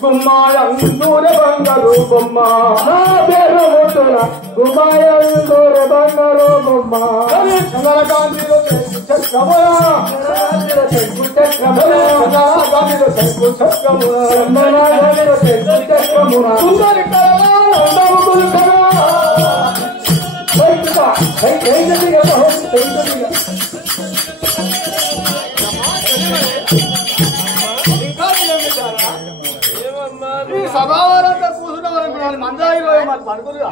గుమ్మాయందూరే బంగారు బొమ్మ నా పేరు ముద్దుల గుమ్మాయందూరే బంగారు బొమ్మ చంద్రకాంతిలో చక్రమురా సభావారంతా కూర్చున్నామనుకున్నాను మందాయిలో మాకు పనుకురుగా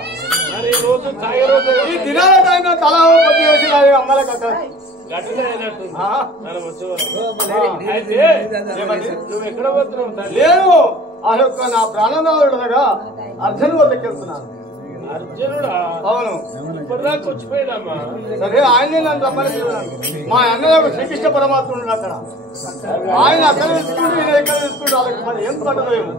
ఈ దినాల టైంలో తలా కొద్ది వేసి అమ్మల కట్ట నేను ఆ యొక్క నా ప్రాణనాథుడుగా అర్జును వద్దకు వెళ్తున్నాను. అర్జునుడా? అవును. ఇప్పటిదాకా వచ్చిపోయాడమ్మా. సరే ఆయనే నన్ను రమ్మని మా అన్నయ్య శ్రీకృష్ణ పరమాత్ముడు అక్కడ ఆయన అక్కడ తీసుకుంటూ ఈయన ఎక్కడ తీసుకుంటూ వాళ్ళకి మరి ఏం పట్టలేదు.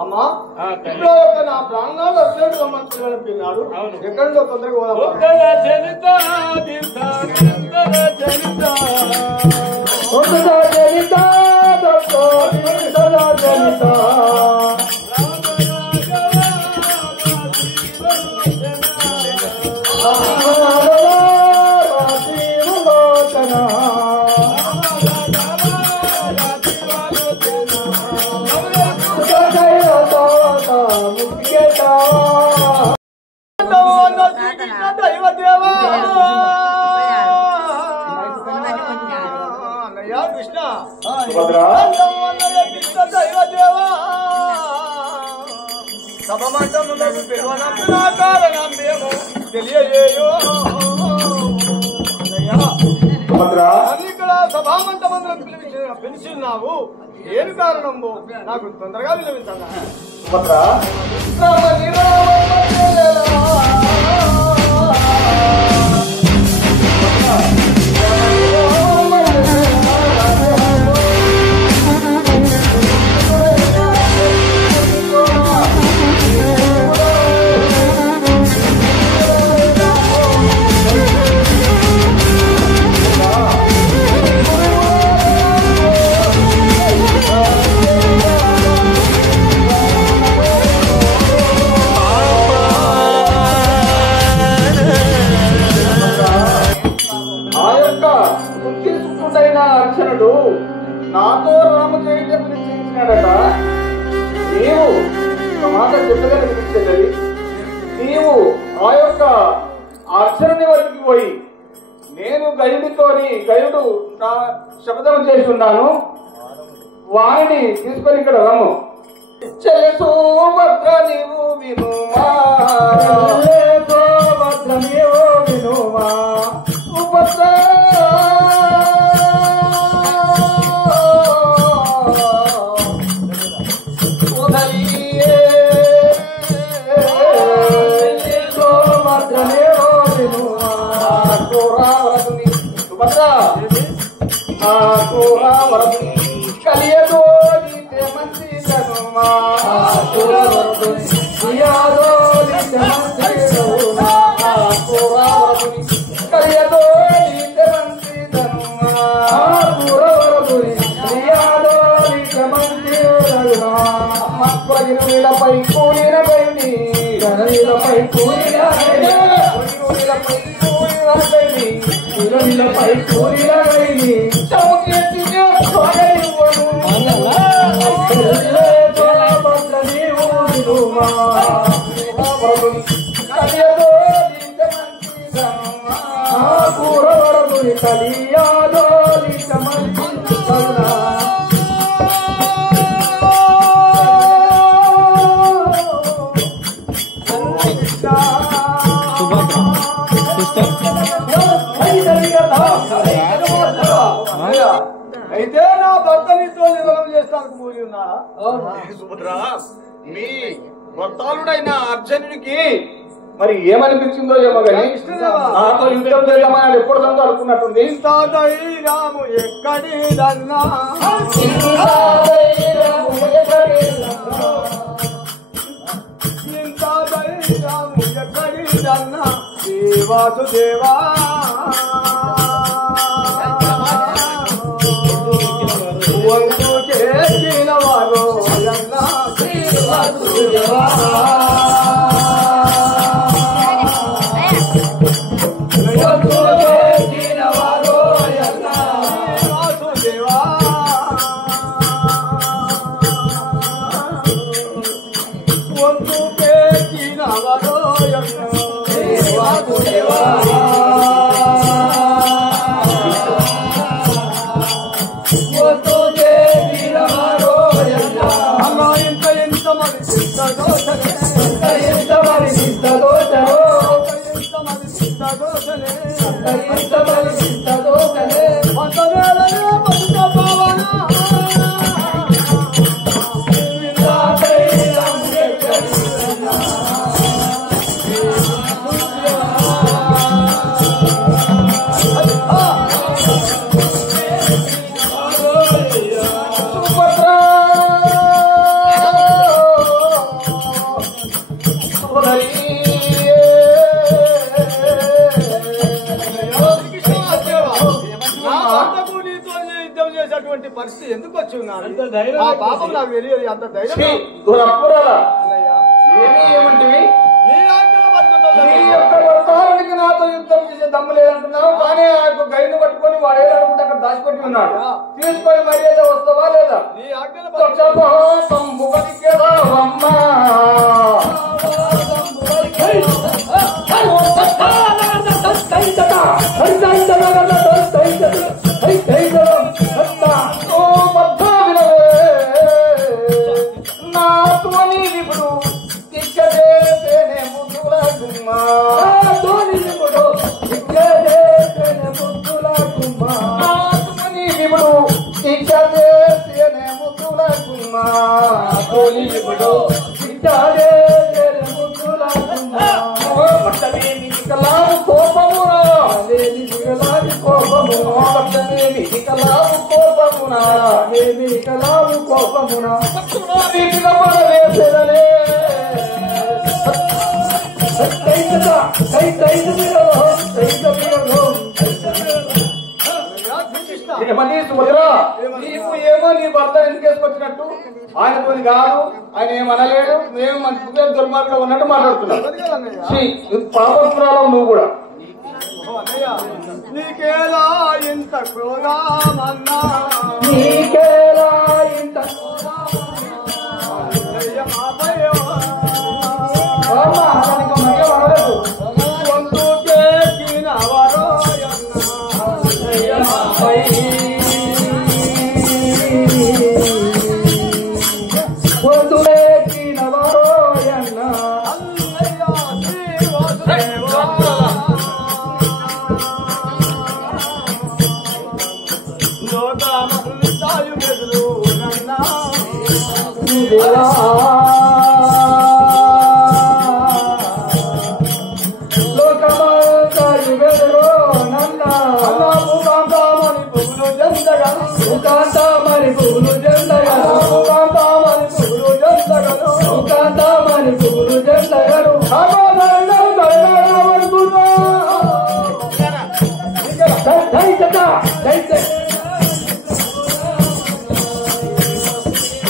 అమ్మా నా ప్రాణాలు అర్జునుడు రమ్మంటున్నాడు. ఎక్కడో తొందరగా కృష్ణ సభమంటములకు పిలువనప్పుడు కారణం మేము తెలియజేయో ఇక్కడ సభామంటమందులకు పిలిచిన్నావు. ఏమి కారణము నాకు తొందరగా విలవించాలి. అర్జునుడు నాతో రామచరిత్ర నిశ్చయించినాడట. నీవు మాట చెప్పగా వినిపించగలి నీవు ఆ యొక్క అర్జునుని వరకు పోయి నేను గయుడు నా శబ్దం చేసి ఉన్నాను. వారిని తీసుకొని ఇక్కడ రమ్ము. చెలసో భద్ర నీవు వినుమా, భద్ర నీవు వినుమా, సుభద్ర నీలపై కూలిన బయని నీలపై కూలిన నీలపై కూలిన బయని కలియాలో అయితే నా భర్తనితో నిధనం చేస్తాను కూలి ఉన్నా సుభద్ర మీ భర్తాలుడైన అర్జునుడికి మరి ఏమనిపించిందో ఏమో కానీ నాతో యుద్ధం చేద్దామని ఎప్పుడు సంతో అనుకున్నట్టుంది ఇంత ధైర్యము ఎక్కడిదన్నా ఇంత ధైర్యము ఎక్కడిదన్నా దేవాసుదేవా వంతు చేసిన వారు దేవాసుదేవా పరిస్థితి ఎందుకు వచ్చి ఉన్నాను ఆ పాపం నాకు తెలియదు అంత ధైర్యం ఏమంటివి నీ యొక్క వర్తానికి నాతో యుద్ధం చేసే దమ్ము లేదంటున్నావు కానీ ఆ యొక్క గైను పట్టుకొని వాడు ఏదనుకుంటే అక్కడ దాచిపెట్టి ఉన్నాడు తీసుకొని మర్యాద వస్తావా లేదా నీ నీకు ఏమో నీ భర్త ఎందుకు వేసుకొచ్చినట్టు ఆయనతో కాదు ఆయన ఏమనలేడు మేము మంచి దుర్మార్గంలో ఉన్నట్టు మాట్లాడుతున్నాం పాపపురాలో నువ్వు కూడా నీకేలా ఇంత క్రోధమన్నా నీకేలా ఇంత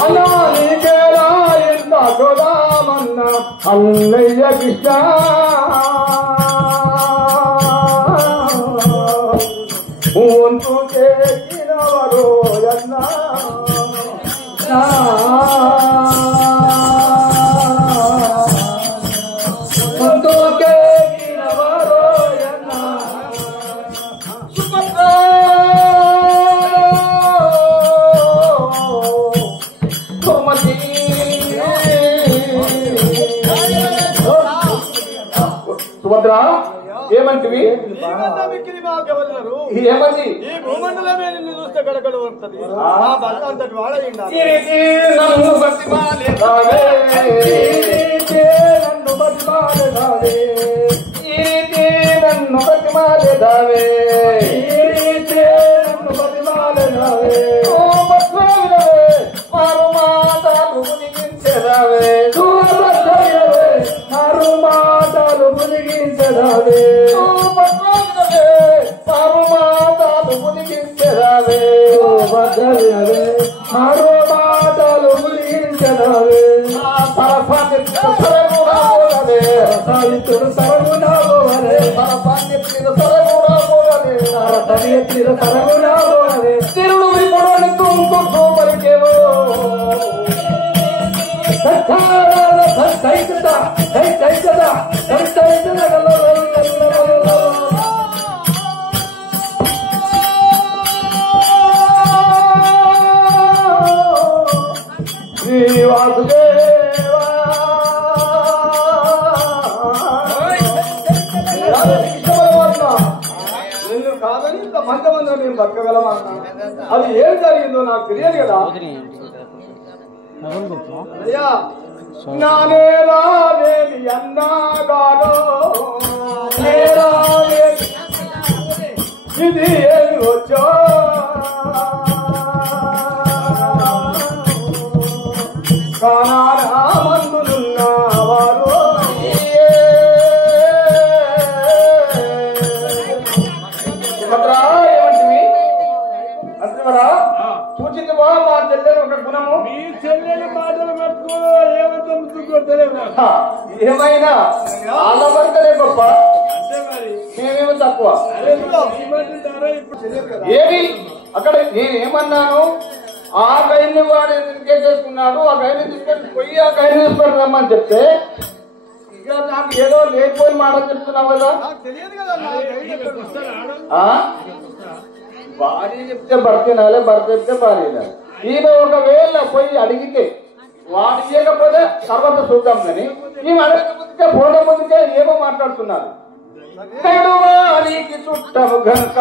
అన్నా నీకేలా అల్లయ్య కృష్ణ వంతు చేసినవరో అన్నా వంతు చేసినవరో అన్నా సుభద్రా సుమతి సుభద్ర ఏమంటివి ఏమంది ఈ భూమండలమే నిన్ను చూస్తే గడగడ వస్తుంది ఆ భర్త అంతటి వాడైందా నన్ను బతిమాలేదావే నన్ను బతిమాలేదావే నన్ను బతిమాలేదావే నన్ను బతిమాలేదావే ఓ బతిమాలేదావే మారు మాటలు మునిగించేదావే మారు మాటలు మునిగించేదావే ఓ బతిమాలేదావే మారు మాటలు మునిగించేదావే ఓ బతిమాలేదావే మారు మాటలు మునిగించేదావే సరగుణావే సాయితుడు సరగుణావే సరగుణావే తిరుడు విపుడు తుంకు పరికేవో శ్రీ వాసుదేవా నిన్ను కాదని ఇంత మందమంది నేను బతకగలమా అది ఏం జరిగిందో నాకు తెలియదు కదా అయ్యా నానే రాలేని అన్నాగారో ఇది ఏమి వచ్చో కానారా మందులున్నవారు ఏమంటివి అంతవరా చూచిందివా మా చెల్లెలు ఒక గుణము మీ చెల్లెలు మాటలు పట్టుకో ఏమంటే ఏమైనా వాళ్ళ భర్తలే గొప్ప అంతే మరి మేమేమో తక్కువ ఏమి అక్కడ నేనేమన్నాను ఆ గైన్ని వాడు చేసుకున్నాడు ఆ గైన్ని తీసుకొని పోయి ఆ గైన్ని తీసుకొని రమ్మని చెప్తే ఇక నాకు ఏదో లేకపోయి మాట చెప్తున్నావు కదా తెలియదు కదా భార్య చెప్తే భర్త వినాలి భర్త చెప్తే భార్య వినాలి ఈయన ఒకవేళ పోయి అడిగితే వాడు ఇవ్వకపోతే తర్వాత చూద్దాం కానీ ఈమె అడగకపోతే ఫోటో ముందుకే ఏమో మాట్లాడుతున్నారు వారికి చుట్టము గనుక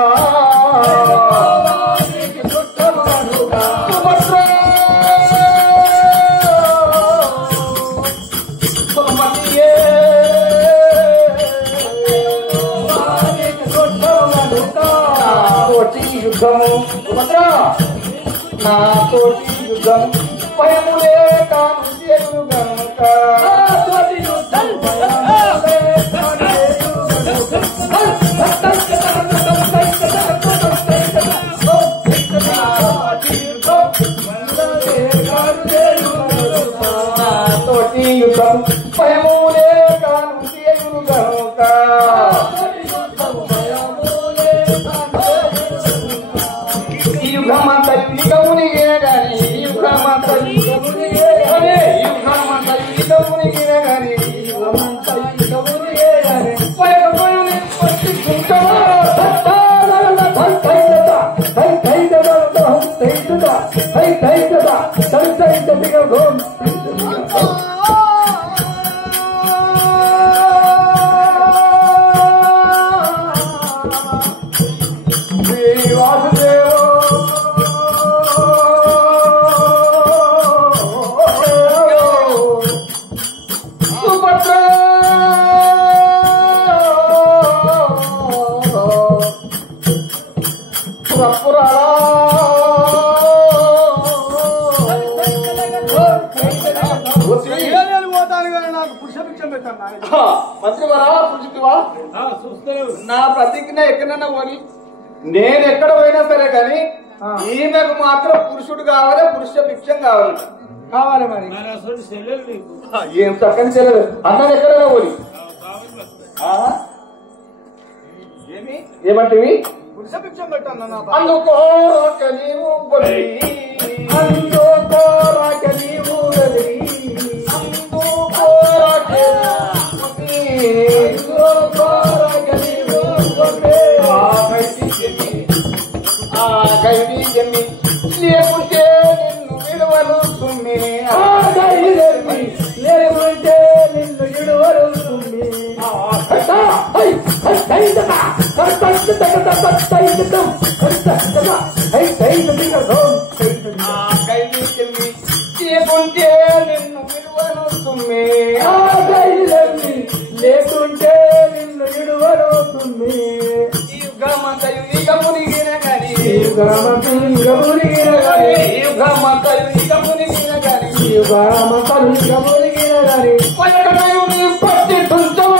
యుద్ధము సుభద్రా నా తోటి యుద్ధం భయములే కాను చేరు గనుక తోటి యుద్ధం భయములే కాను చేరు గనుక యుగమంత యుగమునిగే గాని యుగమంత యుగమునిగే గాని యుగమంత యుగమునిగే గాని యుగమంత యుగమునిగే గాని పయపయని పట్టికుంటా నా ప్రతిజ్ఞ ఎక్కడన్నా పోని నేను ఎక్కడ పోయినా సరే కానీ ఈమెకు మాత్రం పురుషుడు కావాలి పురుష భిక్షం కావాలి కావాలి మరి. ఏం చక్కని చెల్లెలు అన్నది ఎక్కడైనా పోయి ఏమంటివి పురుష భిక్షం పెట్టాను నా అందుకోరాక నీవు బలి అందుకోరాక నీవు బలి అందుకోరాక నీవు బలి ఆ గైడి జమి లేకుంటే నిన్ను విడువలు సుమ్మి ఆ గైడి జమి లేకుంటే నిన్ను విడువలు సుమ్మి లేకుంటే నిన్ను విడువను సుమ్మి లేకుంటే నిన్ను విడువను సుమ్మి యుగమంతయు ఇక మునిగిన గని యుగమంతయు ఇక మునిగిన గని యుగమంతయు ఇక మునిగిన గని యుగమంతయు ఇక మునిగిన గని పయటమయు నీ పట్టి తుంచవో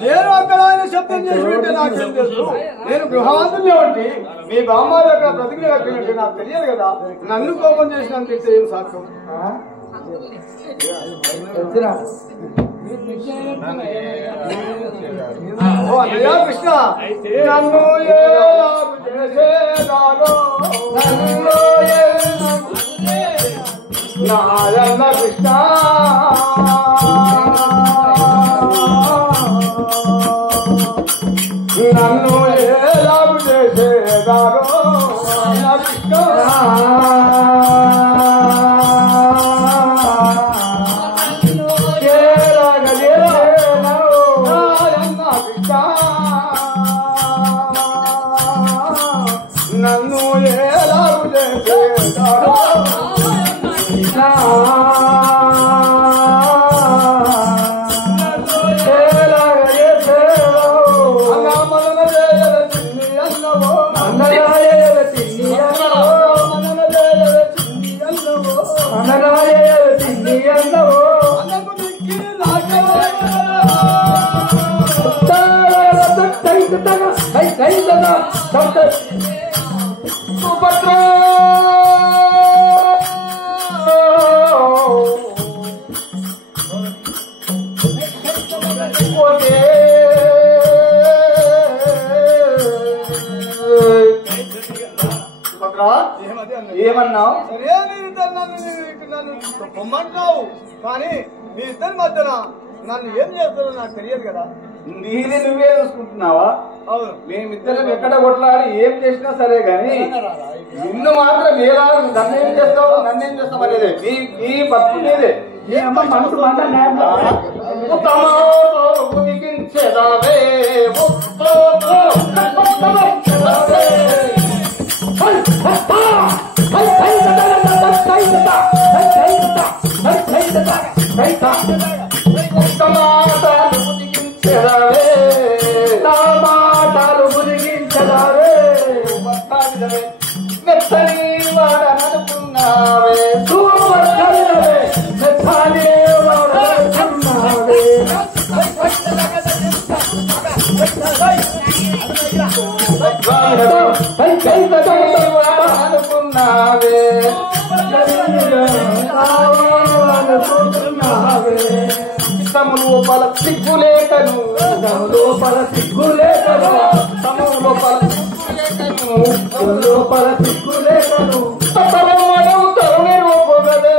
నేను అక్కడ ఆయన శబ్దం చేసి ఉంటే నాకేం తెలుసు. నేను గృహాంతులే ఉంటే మీ బామ్మ దగ్గర బ్రతికి కట్టినట్టు నాకు తెలియదు కదా. నన్ను కోపం చేసినంత ఏం సాక్ష్యం? ఓ అన్నయ్య కృష్ణ నన్ను నారాయణ కృష్ణ నన్ను ఏలాగు చేసేదారో కృష్ణ నన్ను ఏలాగు చేసేదారో ఏమన్నావు? సరే నన్ను పొమ్మంటున్నావు కానీ మీ ఇద్దరి మధ్యన నన్ను ఏం చేస్తారో నాకు తెలియదు కదా. నీది నువ్వే చూసుకుంటున్నావా? అవును. మేమిద్దరం ఎక్కడ కొట్లాడి ఏం చేసినా సరే గాని నిన్ను మాత్రం ఎలా నన్నేం చేస్తావు నన్నేం చేస్తావు అనేది నీ బతుకు నీదే. టమాటాలు మురిగించదావే మెత్తని వాడనుకున్నావే మెత్తని వాడనుకున్నావే అనుకున్నావే తమ లోపల సిగ్గులేకను లోపల సిగ్గులేకను తమ లోపల సిగ్గులేకను లోపల సిగ్గులేకను మనం తరుణి రూపగలే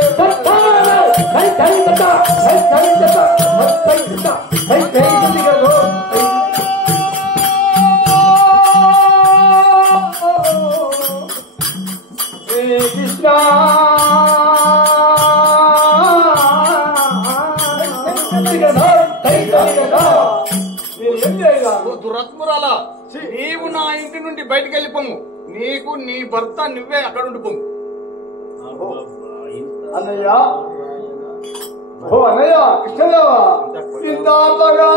శ్రీకృష్ణ దురత్మురాల నీవు నా ఇంటి నుండి బయటకు వెళ్ళిపోము. నీకు నీ భర్త నువ్వే అక్కడ ఉండిపోము. అన్నయ్య ఓ అన్నయ్య కృష్ణదేవా ఇందాతగా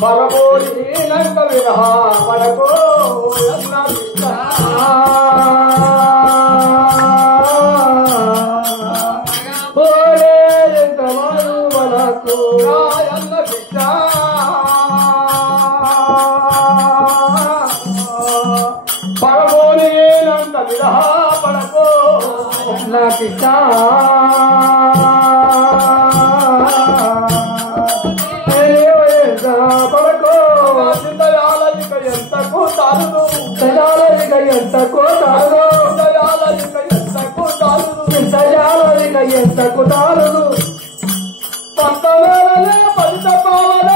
పరమోడి నంద విరహ పడకో ఎంతకు తారదు పంతవేళలే పదిత పాలన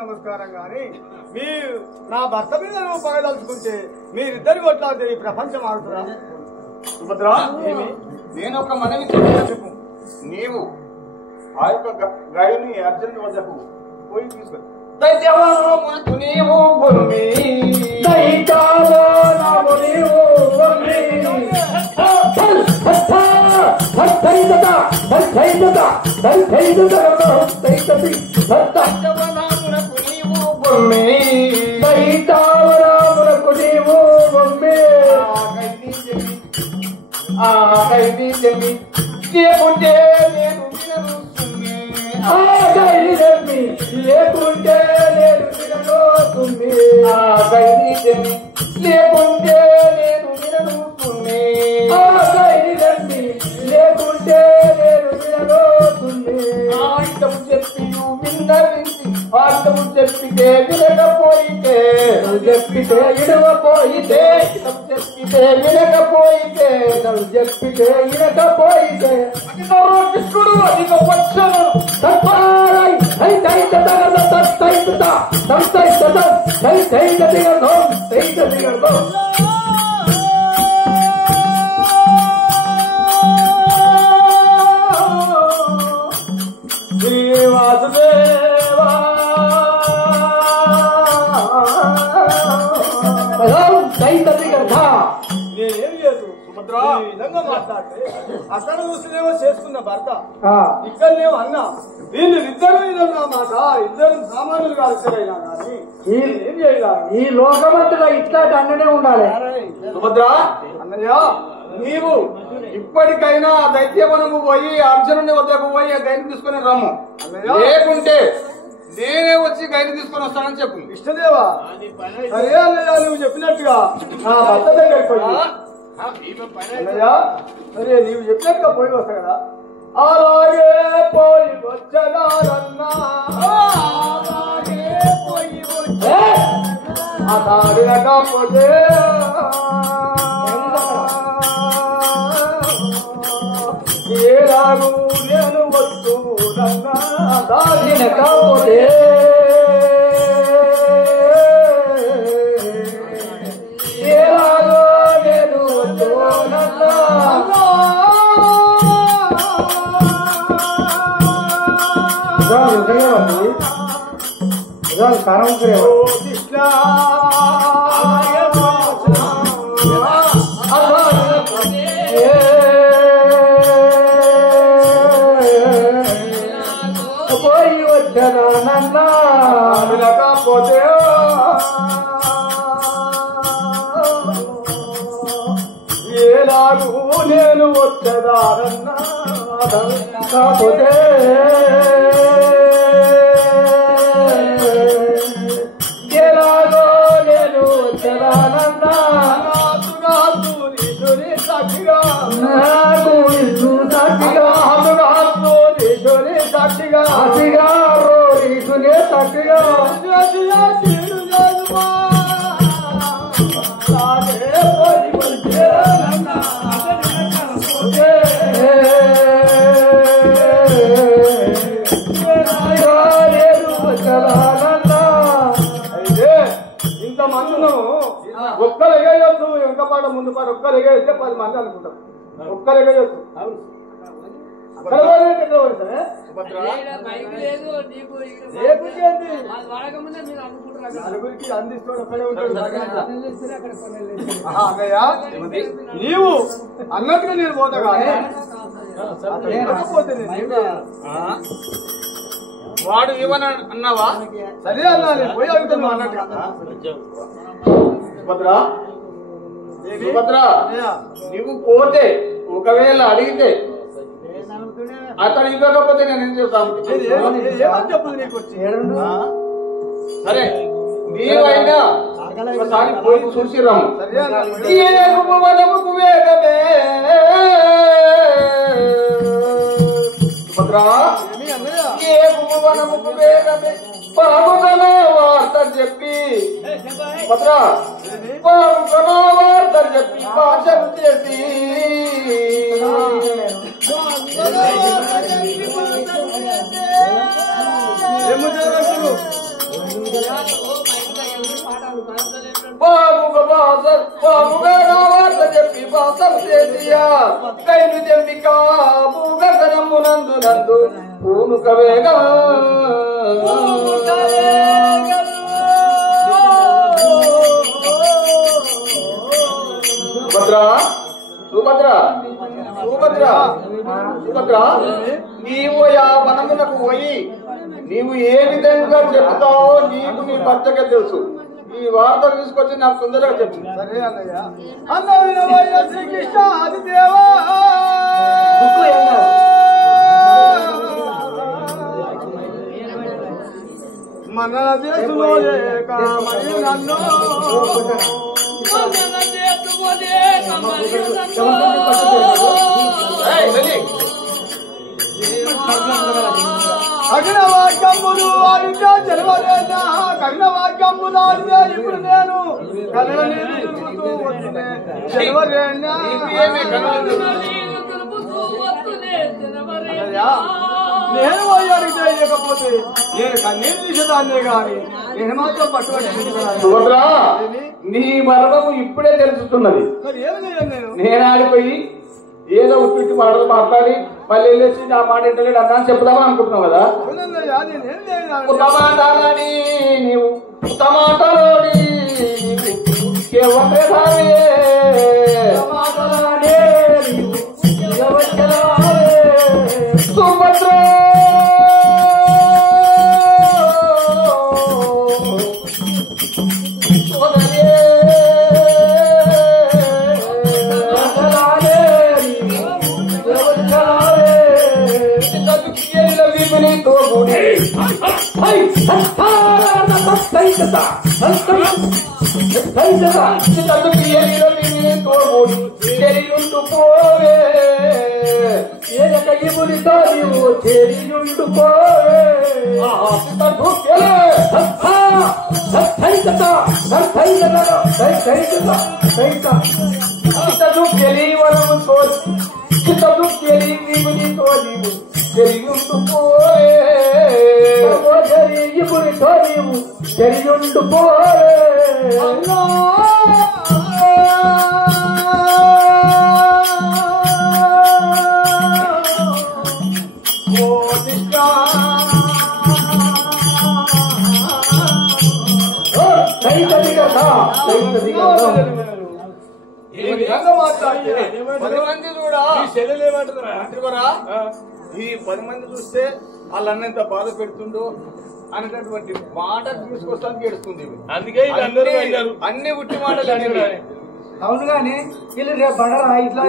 నమస్కారం గాని మీరు నా భర్త మీద నువ్వు పగదలుచుకుంటే మీరిద్దరు కొట్లాడితే ఈ ప్రపంచం ఆడుతురా సుభద్రా ఏమి నేను ఒక మనవి చెప్పు నీవు ఆ యొక్క గాయని అర్జున్ వద్దకు పోయి తీసుకో లేకుంటే నేను లేకుంటే నేను వినబోతుంది లేకుంటే నేను వినబోతుంది లేకుంటే నేను వినబోతుంది ఆటం చెప్పి విన్నవించి ఆటం చెప్పితే వినకపోయితే చెప్పితే వినకపోయితే చెప్పితే వినకపోయితే చెప్పితే వినకపోయితే కృష్ణుడు అధిక పక్షను శ్రీవాసుదేవా నేనేం లేదు సుభద్రా ఈ విధంగా మాట్లాడితే అక్కడ చూస్తేనేమో చేసుకున్న భర్త ఇక్కడనేమో అన్నా వీళ్ళిద్దరూ ఇదన్నా మాట ఇద్దరు సామాన్యులు కాదు సరైనా కానీ ఏం చేయాలి ఈ లోకమంతగా ఇట్లాంటి అన్ననే ఉండాలి. సుభద్రా అన్నయ్య నీవు ఇప్పటికైనా దైత్యవనము పోయి అర్జునుని వద్దకు పోయి గైని తీసుకుని రమ్ము లేకుంటే నేనే వచ్చి గైని తీసుకొని వస్తానని చెప్పు. ఇష్టదేవా సరే అన్నయ్య నువ్వు చెప్పినట్టుగా నా భర్త దగ్గరికి పోయి అన్నయ్య సరే నీవు చెప్పినట్టుగా పోయి వస్తా కదా అలాగే పోయి వచ్చదారన్నా అదాడినకపోతే ఏలాగు నేను వస్తున్నా దాడినకపోతే ఏలాగో నేను వస్తున్నా కారం కృష్ణ పోయి వచ్చానన్నా వినకపోతే ఏలాగు నేను వచ్చదారన్నా కాకపోతే ఎలాగో నేను వచ్చదారన్నా సాక్షిగా నాకు ఇల్లు సాక్షిగా ఈశ్వరి సాక్షిగా సాక్షిగా ఈసునే సాక్షిగా సాక్షిగా ఎగయొచ్చు వెనక పాట ముందు పాట ఒక్కరు ఎగేస్తే 10 మంది అనుకుంటారు. ఒక్కరు ఎగయొచ్చు. నలుగురికి అందిస్తాడు ఒక్కడే ఉంటాడు. నీవు అన్నట్టుగా నేను పోతా కానీ వాడు ఇవ్వని అన్నావా? సరే అన్నా నేను పోయి అడుగుతాను అన్నట్టుగా. సుభద్ర నువ్వు పోతే ఒకవేళ అడిగితే అతను ఇవ్వకపోతే నేను ఏం చేస్తాను? ఏమని చెప్పదు నీకు వచ్చి సరే నీవైనా ఒకసారి పోయి చూసి రమ్ము. సుభద్ర ఏ భువనముకు వేగమే పాముగన వార్త చెప్పి భద్ర పాముగన వార్త చెప్పి భాషను చేసి పాముగా వార్త చెప్పి భాషను చేసియా కైలు చెంపిక భూగతనమునందు నందు పూనుక వేగం సుభద్ర సుభద్ర సుభద్ర సుభద్ర నీవు ఆ వనమునకు పోయి నీవు ఏ విధంగా చెప్తావో నీకు నీ భర్తకే తెలుసు. ఈ వార్త తీసుకొచ్చి నాకు తొందరగా చెప్పు. సరే అన్నయ్య. అన్నయ్య శ్రీకృష్ణ ఆదిదేవా మన దేశంలో మరియు నన్ను అగ్న వాక్యములు వాడితే జలవరేనా కగ్న వాక్యము దాడితే ఇప్పుడు నేను జలవరేనా నేను పోయి అడిగితే ఇవ్వకపోతే నేను కన్నీరు తీసేదాన్నే కానీ నేను మాత్రం పట్టుబడి నీ మరణము ఇప్పుడే తెలుస్తున్నది. నేను ఆడిపోయి ఏదో ఉట్టి మాటలు మాట్లాడి మళ్ళీ వెళ్ళేసి నా మాట ఇంటలేడు అన్నా అని చెప్దామని అనుకుంటున్నావు కదా. టమాటాలని నీవు టమాటాలోని సుభద్ర ఈ 10 మంది చూస్తే వాళ్ళు అన్నంత బాధ పెడుతుండో అనేటటువంటి మాట తీసుకొస్తానికి ఏడుస్తుంది. అందుకే అన్ని ఉట్టి మాటలు అనేవి. అవును గాని వీళ్ళు రేపు పడరా ఇట్లా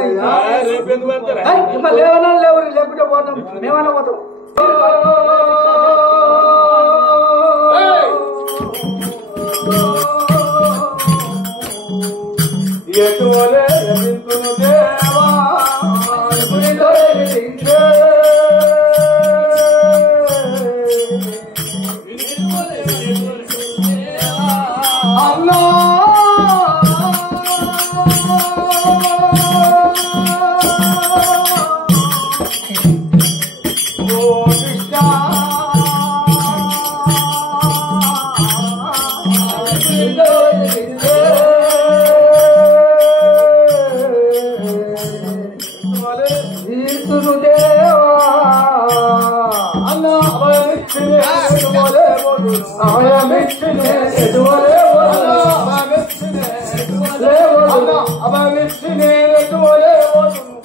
లేవనా లేవు లేకుంటే పోతాం మేమన్నా పోతాం. అభయమిచ్చినే ఎటువలే వదును అభయమిచ్చినే ఎటువలే వదును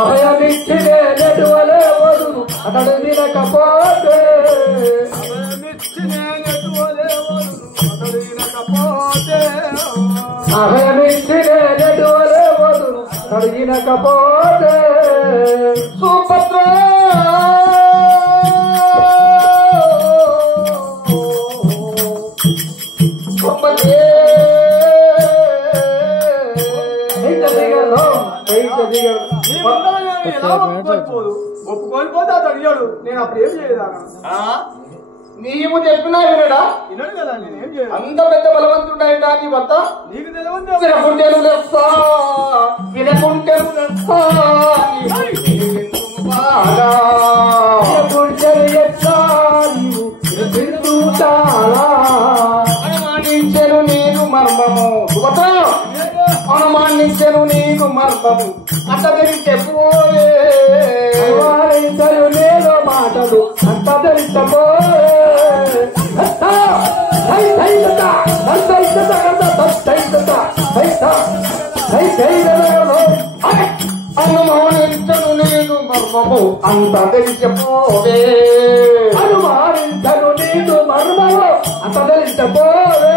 అభయమిచ్చినే ఎటువలే వదును అతడు వినకపోతే అభయమిచ్చినే ఎటువలే వదును అడిగినకపోతే సుభద్ర ఒప్పుకోలిపోతే అతడు అడిగాడు. నేను అప్పుడు ఏం చేయదా? నీవు చెప్పినా వినడా? వినడు కదా, నేనేం చేయను. అంత పెద్ద బలవంతుడైనా నీ వద్ద నీకు తెలియదు. వినకుంటేను లెస్సా వినకుంటేను లెస్సా అనుమానించెను నీకు మర్మము అనుమానించెను నీకు మర్మము అంతదని చెప్పుకోవే అనుమానించను నేను మాటలు అంత తెలుసుకోవే అనుమానించను నేను మర్మము అంత తెలిసిపోవే అనుమానించను నేను మర్మము అంత తెలిసిపోవే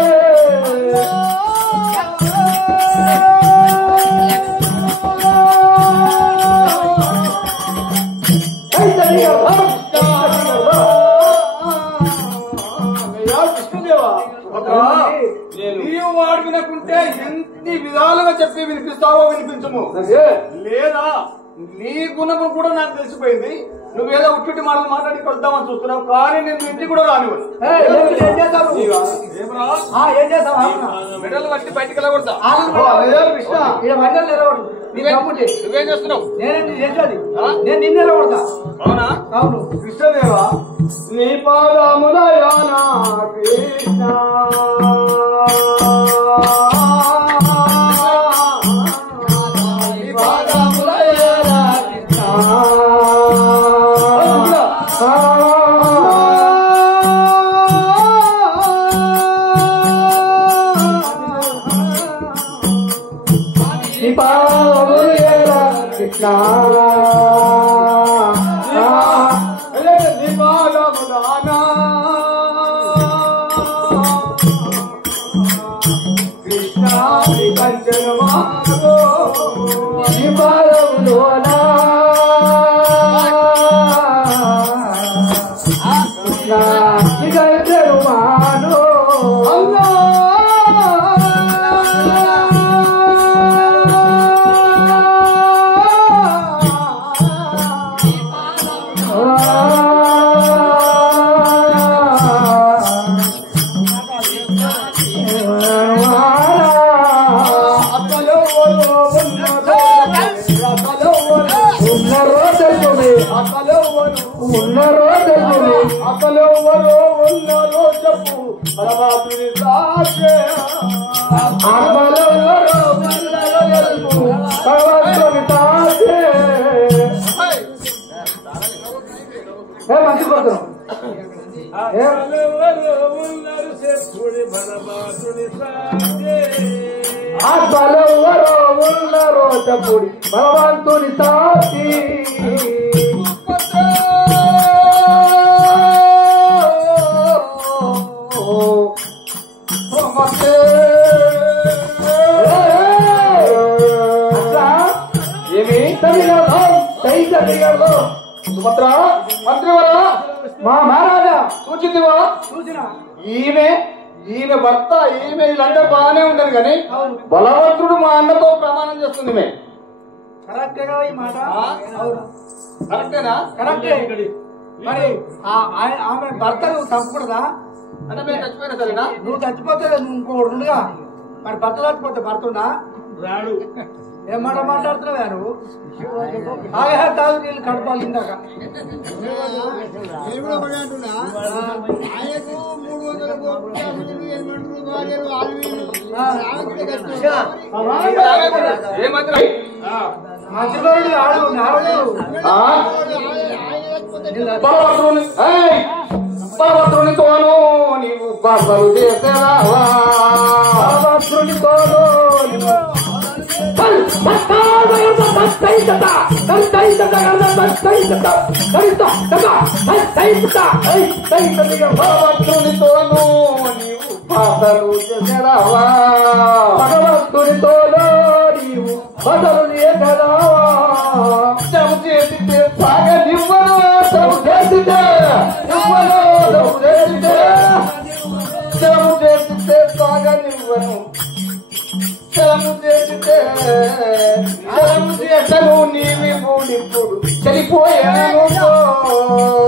నీవు వాడు వినకుంటే ఎన్ని విధాలుగా చెప్పి వినిపిస్తావో వినిపించము. లేదా నీ గుణము కూడా నాకు తెలిసిపోయింది. నువ్వేదో ఉట్టి మాటలు మాట్లాడి కొడతామని చూస్తున్నావు, కానీ నేను ఇంటికి కూడా రానివ్వను. మెడలు బట్టి బయటికి వెళ్ళకూడదా? నువ్వేం చేస్తున్నావు? నేను నిన్ను నిలబడతా. అవునా? అవును. కృష్ణదేవా, నీ పాదములయానా కృష్ణ మంచి కొడుతున్నాం ఉన్నారో చెప్పుడి భగవంతుని సాక్షి ఏమి సుభద్ర మంత్రివరా మా మహారాజా సూచిందివా? చూసిన ఈమె భర్త ఈమె వీళ్ళందరూ బాగానే ఉండదు కానీ బలవంతుడు మా అన్నతో ప్రమాణం చేస్తుంది. కరెక్టేగా ఈ మాట? కరెక్టేనా? కరెక్టే. మరి ఆమె భర్త నువ్వు తప్పకూడదా? అంటే మేము చచ్చిపోయినా సరేనా? నువ్వు చచ్చిపోతే నువ్వు ఇంకోడుగా మరి భర్త చచ్చిపోతే భర్తుందా రాడు. ఏం మాట మాట్లాడుతున్నావు నువ్వు? కాదు నీళ్ళు కడపాలి ఇందాక మంత్రివాడు ఆడు నాడు భగవంతునితోనూ నీవు బాధలు చేసేరావా భగవంతునితోనూ భగవంతునితోనూ నీవు బాధలు చేసేరావా భగవంతునితోనూ నీవు బాధలు చేసేరావా జము చేసితే సాగనివ్వను జము చేసితే ఇవ్వను జము చేసితే జము చేసితే సాగనివ్వను జము చేసితే జము చేసను నీవి బూడిప్పుడు చనిపోయాను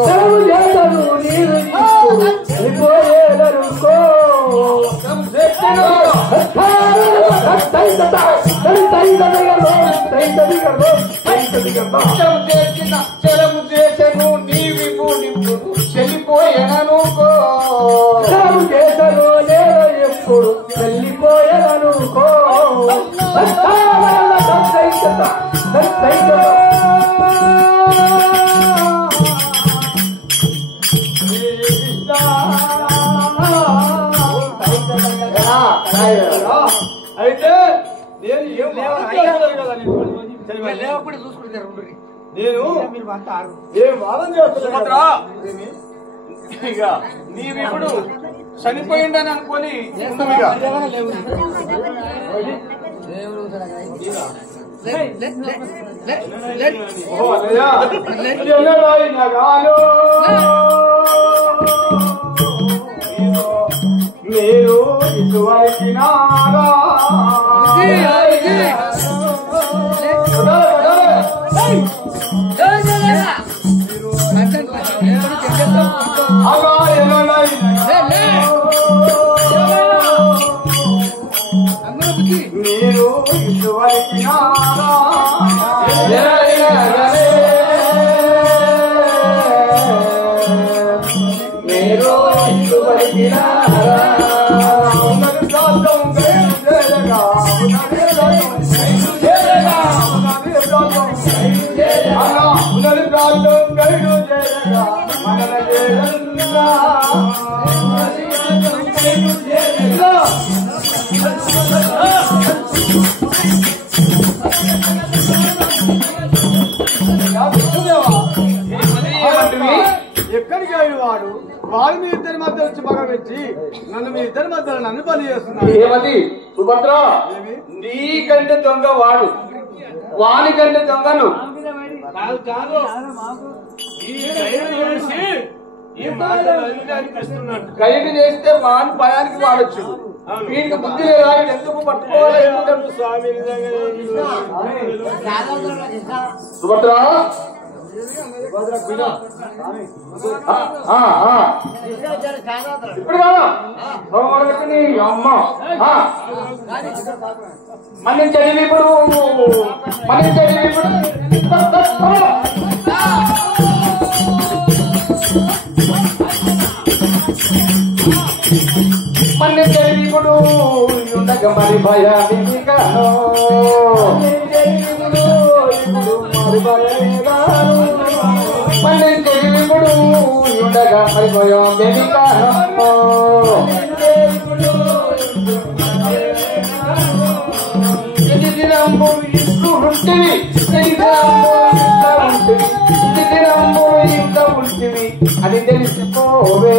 జము చేసను నీవి ఇప్పుడు చనిపోయేదనుకో చలము చేసను నీవి బూడిప్పుడు చెల్లిపోయానుకో చలము చేసను నేను ఎప్పుడు చెల్లిపోయానుకో అయితే నేను ఏం లేవప్పుడు చూసుకుంటారు నేను మీరు అంతా ఆరు ఏం వాదన చేస్తున్నా ఇక నీవిప్పుడు చనిపోయిందని అనుకొని ఉండమిగా మీరు ఇటువైపు మీరు ఇటువైపు మీరు ఇటువైపు ఎక్కడికి అయిన వాడు వాడు మీ ఇద్దరి మధ్య వచ్చి పగ పెట్టి నన్ను మీ ఇద్దరి మధ్యలో నన్ను పని చేస్తున్నాడు. ఏమది సుభద్ర నీకంటే దొంగ వాడు వానికంటే దొంగను ఖైదు చేస్తే వాని భయానికి వాడొచ్చు వీడికి బుద్ధి లేదా ఎందుకు పట్టుకోవాలి సుభద్ర ఇప్పుడు కాదా నీ అమ్మ మన్నించండి ఇప్పుడు మన్నించండి ఇప్పుడు మన్నించండి ఇప్పుడు ఉండగా మరి భయాన్ని కాను మన్నించండి ఇప్పుడు ఉండగా మరి భయం కాను ఉంటివి ఉంటివి అది తెలిసిపోవే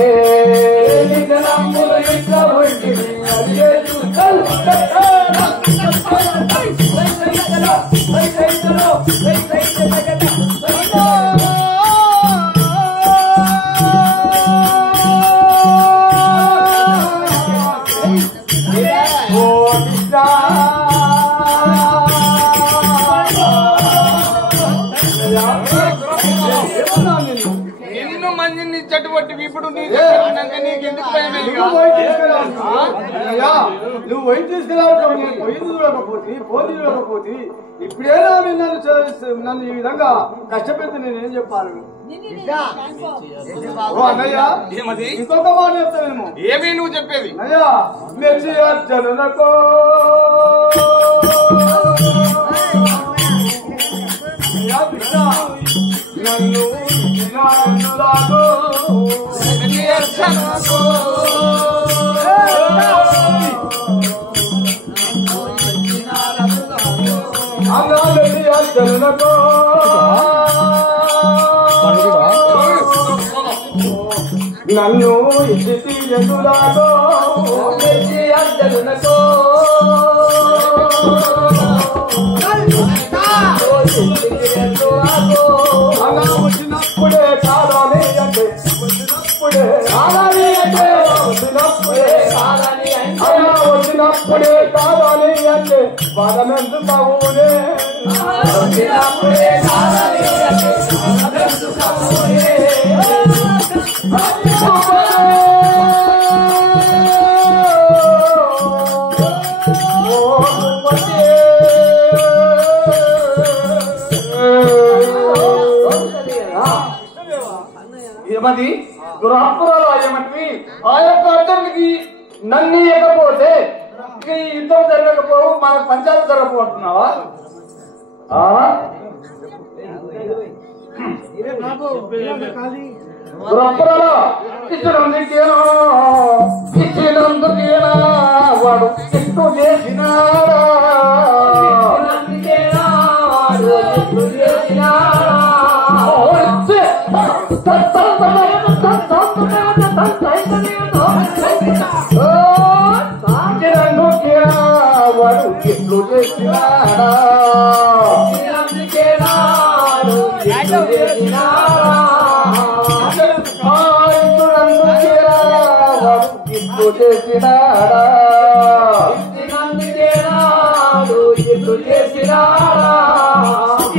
నిన్ను మందిని ఇచ్చేటువంటి ఇప్పుడు నీకెందుకు నువ్వు పోయి తీసుకెళ్ళావు నేను పోయి చూడకపోతే పోయి చూడకపోతే ఇప్పుడేనా నన్ను ఈ విధంగా కష్టపెడితే నేనేం చెప్పాలి? అన్నయ్య ఇంకొక మాట చెప్తానేమో. ఏమీ నువ్వు చెప్పేది అయ్యా మెచ్చి అర్జనునకో నన్ను నన్ను ఇచ్చి ఎదులాగో అర్జునకో అలా వచ్చినప్పుడే కాదని అంటే వచ్చినప్పుడే కాదని అంటే వచ్చినప్పుడే కాదని అలా వచ్చినప్పుడే కాదని అంటే బాధమెందు కావునే వచ్చినప్పుడే కాదని అంటే బాధమెందు కావునే ఏమది దురాపురాలు ఏమంటే ఆ యొక్క అర్థానికి నన్ను ఇవ్వకపోతే ఈ యుద్ధం జరగకపోవు మనకు పంచాయతీ జరగకపోతున్నావా దురపురాలు ఇచ్చినందుకేనా వాడు ఎట్టు చేసినాడా వాడు ఎట్లు చేసినాడా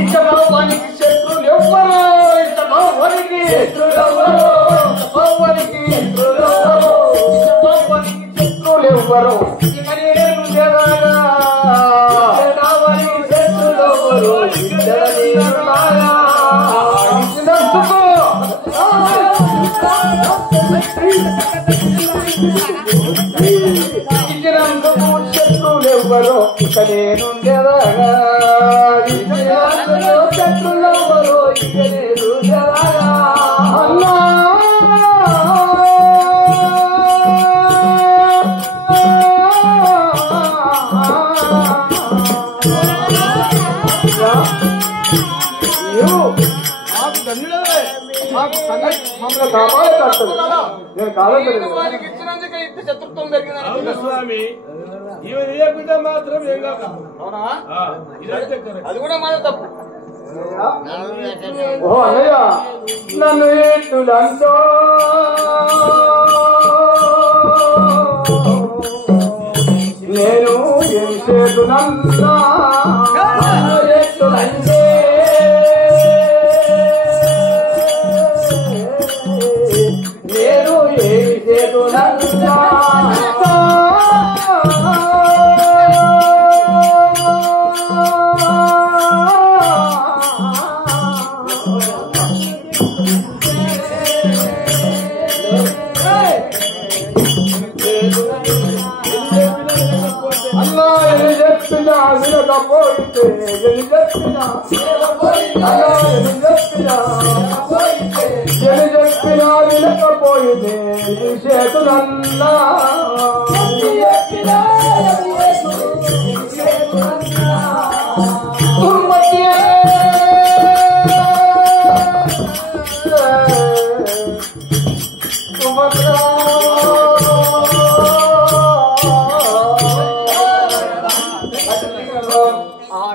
ఇతనికి శత్రులు ఎవ్వరు శత్రులు ఎవ్వరు శత్రులెవ్వరో ఇక నేనుండేదాగా శత్రులెవ్వరో ఇక నేనుండేదాగా అన్నా మమ్మల్ని కాపాడతాడు నేను కాదంటే వారికి ఇచ్చినందుకే ఇంత శత్రుత్వం పెరిగిందని స్వామి ఇవి లేకుండా మాత్రం ఏం కాదు. అవునా ఇదంతే కరెక్ట్. అది కూడా మన తప్పు. ఓ అన్నయ్య నన్ను ఎట్టులంటో నేను ఏం చేతునంతా ఎట్టులంటే నేను ఏమి చేతునంతా అన్నా ఎన్ని చెప్పినా వినకపోతే ఎన్ని చెప్పినా వినకపోతే నీ చేతులన్నా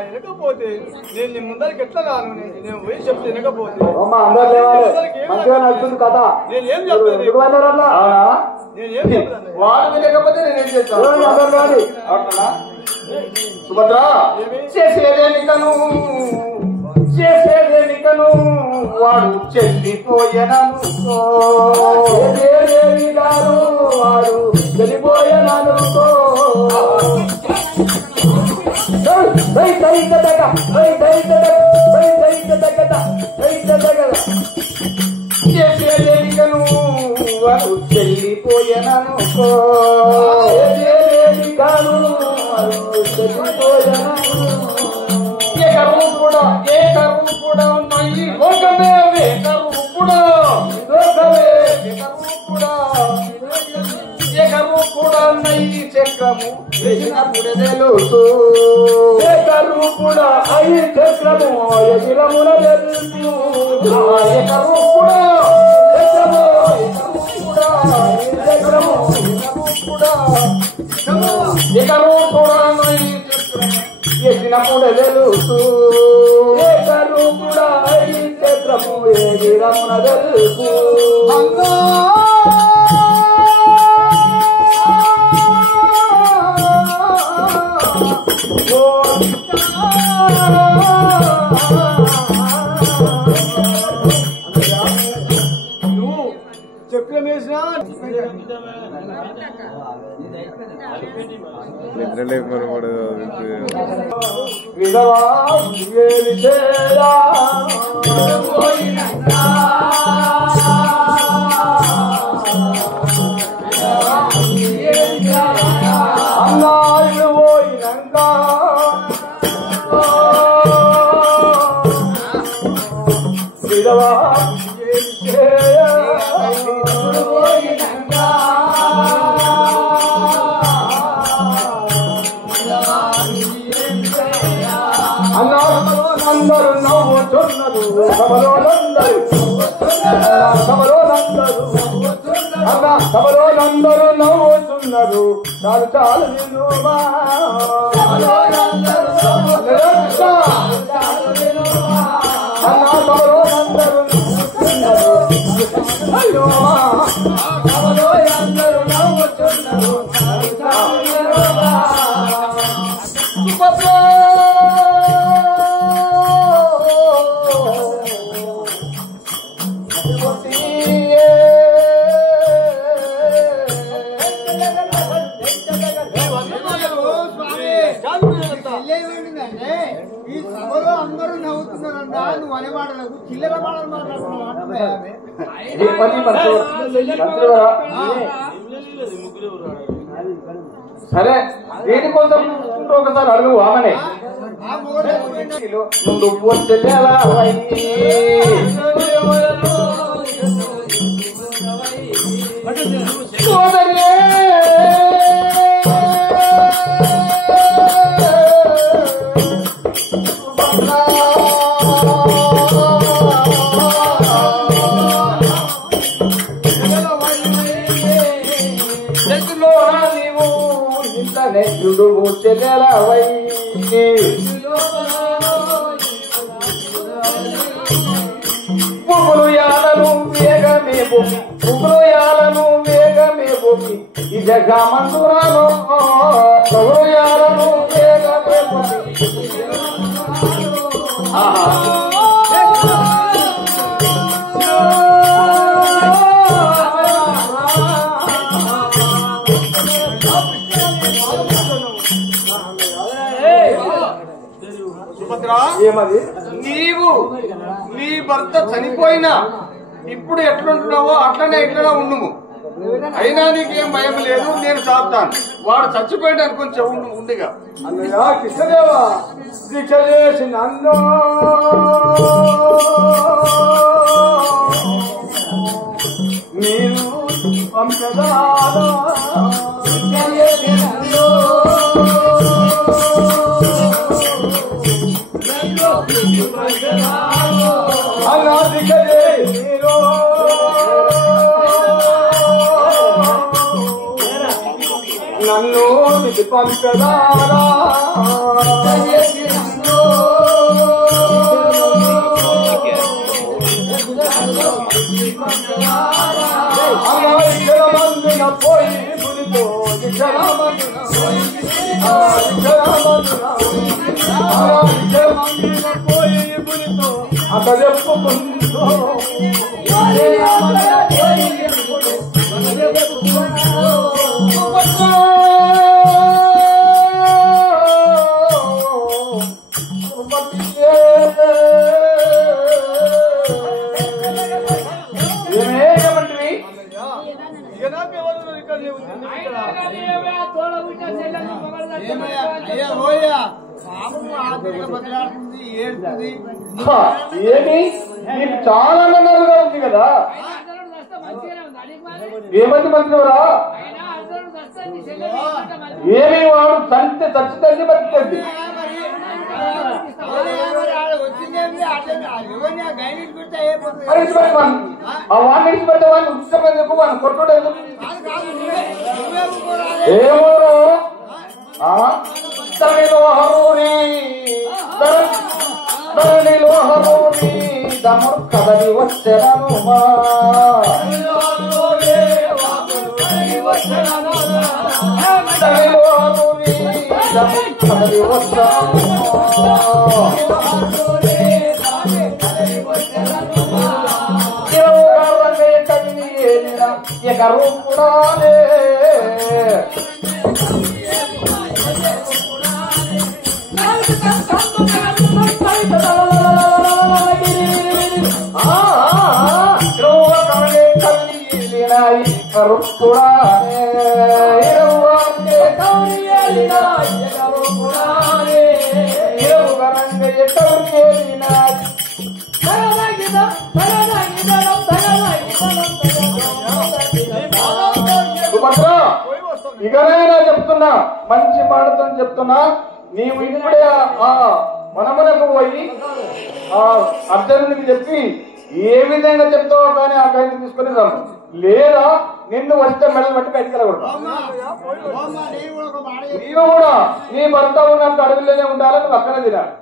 వినకపోతే నేను నీ ముందరికి ఎట్లా రాను? నేను పోయి చెప్తే వినకపోతే మంచిగా నడుస్తుంది కథ. నేనేం చెప్తాను? నేనేం చెప్తాను? వాడు వినకపోతే నేనేం చేస్తాను? సుభద్ర చేసేదేనికను వాడు చెల్లిపోయేననుకో వాడు చెల్లిపోయేననుకో చేసేదేనికను వాడు చెల్లిపోయేననుకో ఏ కరువు కూడా ఉన్నాయి లోకమే లోకమే తెలుసు ఏకరూపుడా అయి చక్రము ఎగిరమున తెలుసు ఏకరూపుడా ఎగినప్పుడు తెలుసు ఏకరూపుడా అయి చక్రము ఎగిరమున తెలుసు చక్రం వేసినా విధవా అన్నాళ్ళు పోయినాక విధవా అందరూ నవ్వుతున్నారు సభలోనందరూ నవ్వుతున్నారు చాలు చాలు వినుమా అన్నా సభలోనందరూ ఈ సభలో అందరూ నవ్వుతున్నారన్నా నువ్వు అనేవాడలకు చిల్లర మాటలు మాట్లాడుతున్నావు. సరే దీనికోసం ఒకసారి అడుగు ఆమెనే నువ్వు చెల్లెలా నీవు ఇంట్లోనే నువ్వు చెల్లెలా పువ్వులు యాలను వేగమే భూమి పువ్వులు యాలను వేగమే భూమి ఈ జగమందురాను పువ్వులు యాలను వేగమే భూమి ఏమది నీవు నీ భర్త చనిపోయినా ఇప్పుడు ఎట్లుంటున్నావో అట్లనే ఇట్లనే ఉండుము. అయినా నీకేం భయం లేదు, నేను చాపుతాను. వాడు చచ్చిపోయాడు అనుకుని చెవుండు ఉండిగా. అన్నయ్య కృష్ణదేవా దీక్ష చేసి నన్ను మీరు వంశదారా అలా దీక్ష చేసి మీరు నన్ను ఇది పంచదారా మందిన పోయి గురితో మందిన పోయి గురితో అక్కడ చెప్పుకుంటూ ఏమి నీకు చాలా ఆనందంగా ఉంది కదా. ఏమంది మంచివరా ఏమి వాడు చంటే చచ్చి తల్లి బతికేది ఆ వాడిని ఇచ్చిపెట్టే వాడిని ఉచితంగా చెప్పు వాడిని కొట్టుడే ఏమో తమిళ హరూరి దముడు కదలి వచ్చెను కదలి వచ్చాను ఎగరు కూడా ఇకనైనా చెప్తున్నా మంచి మాటతో చెప్తున్నా నీవు ఇప్పుడే ఆ వనమునకు పోయి ఆ అర్జునుడికి చెప్పి ఏ విధంగా చెప్తావో కానీ ఆ గైని తీసుకుని రాము లేదా నిన్ను వస్తే మెడలు బట్టి బయటకు వెళ్ళకూడదు నీవు కూడా నీ భర్త ఉన్నట్టు అడవిలోనే ఉండాలని అక్కడే తినాలి.